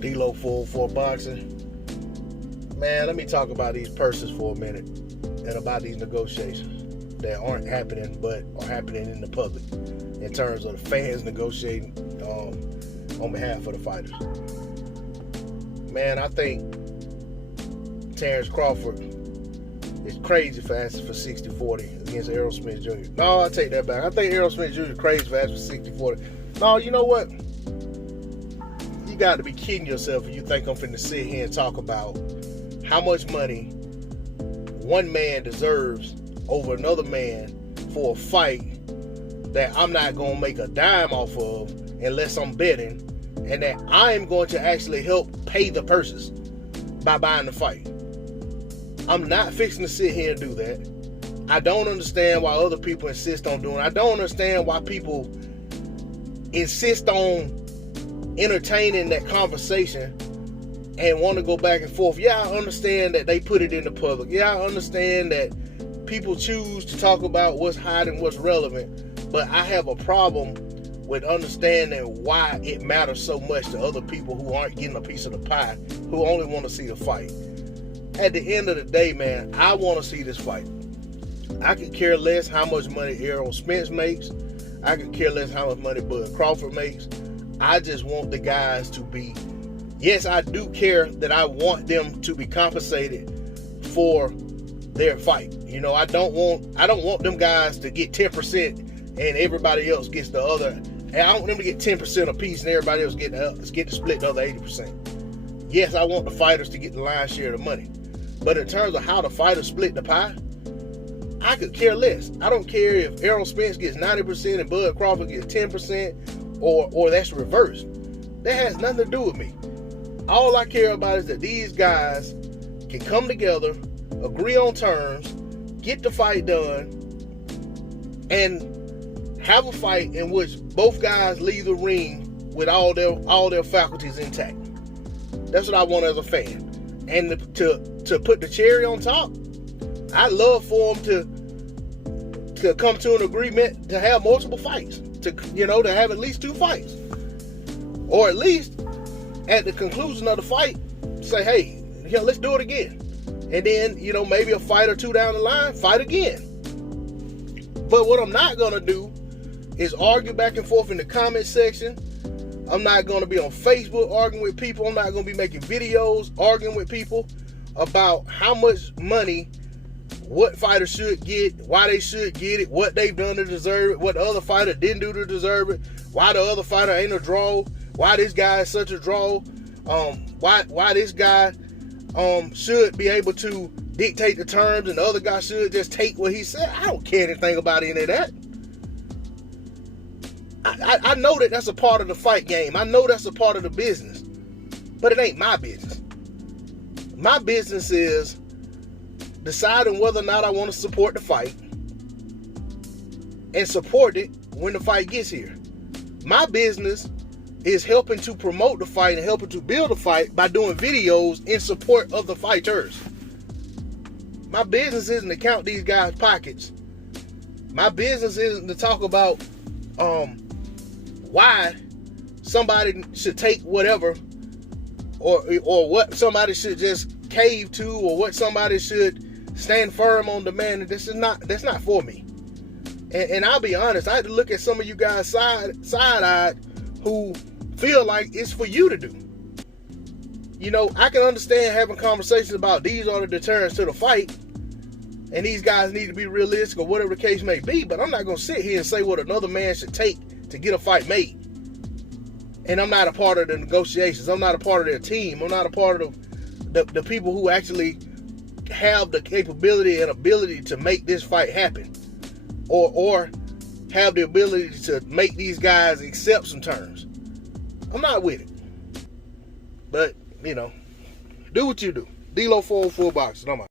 D-Lo 404 Boxing. Man, let me talk about these purses for a minute and about these negotiations that aren't happening but are happening in the public in terms of the fans negotiating on behalf of the fighters. Man, I think Terrence Crawford is crazy for asking for 60-40 against Errol Spence Jr. No, I take that back. I think Errol Spence Jr. is crazy for asking for 60-40. No, you know what? You got to be kidding yourself if you think I'm finna sit here and talk about how much money one man deserves over another man for a fight that I'm not going to make a dime off of unless I'm betting, and that I am going to actually help pay the purses by buying the fight. I'm not fixing to sit here and do that. I don't understand why other people insist on doing it. I don't understand why people insist on entertaining that conversation and want to go back and forth. Yeah, I understand that they put it in the public. Yeah, I understand that people choose to talk about what's hot and what's relevant. But I have a problem with understanding why it matters so much to other people who aren't getting a piece of the pie, who only want to see the fight. At the end of the day, man, I want to see this fight. I could care less how much money Errol Spence makes. I could care less how much money Bud Crawford makes. I just want the guys to be... Yes, I do care that I want them to be compensated for their fight. You know, I don't want them guys to get 10% and everybody else gets the other. And I don't want them to get 10% apiece and everybody else get to split the other 80%. Yes, I want the fighters to get the lion's share of the money. But in terms of how the fighters split the pie, I could care less. I don't care if Errol Spence gets 90% and Bud Crawford gets 10% or that's reversed. That has nothing to do with me. All I care about is that these guys can come together, agree on terms, get the fight done, and have a fight in which both guys leave the ring with all their faculties intact. That's what I want as a fan. And to put the cherry on top, I'd love for them to come to an agreement to have multiple fights, to have at least 2 fights, or at least at the conclusion of the fight, say, hey, let's do it again. And then, maybe a fight or 2 down the line, fight again. But what I'm not going to do is argue back and forth in the comment section. I'm not going to be on Facebook arguing with people. I'm not going to be making videos arguing with people about how much money what fighter should get, why they should get it, what they've done to deserve it, what the other fighter didn't do to deserve it, why the other fighter ain't a draw, why this guy is such a draw, why this guy should be able to dictate the terms and the other guy should just take what he said. I don't care anything about any of that. I know that that's a part of the fight game. I know that's a part of the business. But it ain't my business. My business is deciding whether or not I want to support the fight and support it when the fight gets here. My business is helping to promote the fight and helping to build the fight by doing videos in support of the fighters. My business isn't to count these guys' pockets. My business isn't to talk about why somebody should take whatever or what somebody should just cave to, or what somebody should stand firm on demand. That's not for me. And I'll be honest, I had to look at some of you guys side-eyed who feel like it's for you to do. I can understand having conversations about these are the deterrents to the fight, and these guys need to be realistic or whatever the case may be, but I'm not going to sit here and say what another man should take to get a fight made. And I'm not a part of the negotiations. I'm not a part of their team. I'm not a part of the people who actually have the capability and ability to make this fight happen, or have the ability to make these guys accept some terms. I'm not with it. But, do what you do. D-Lo 404 Boxing. I'm out.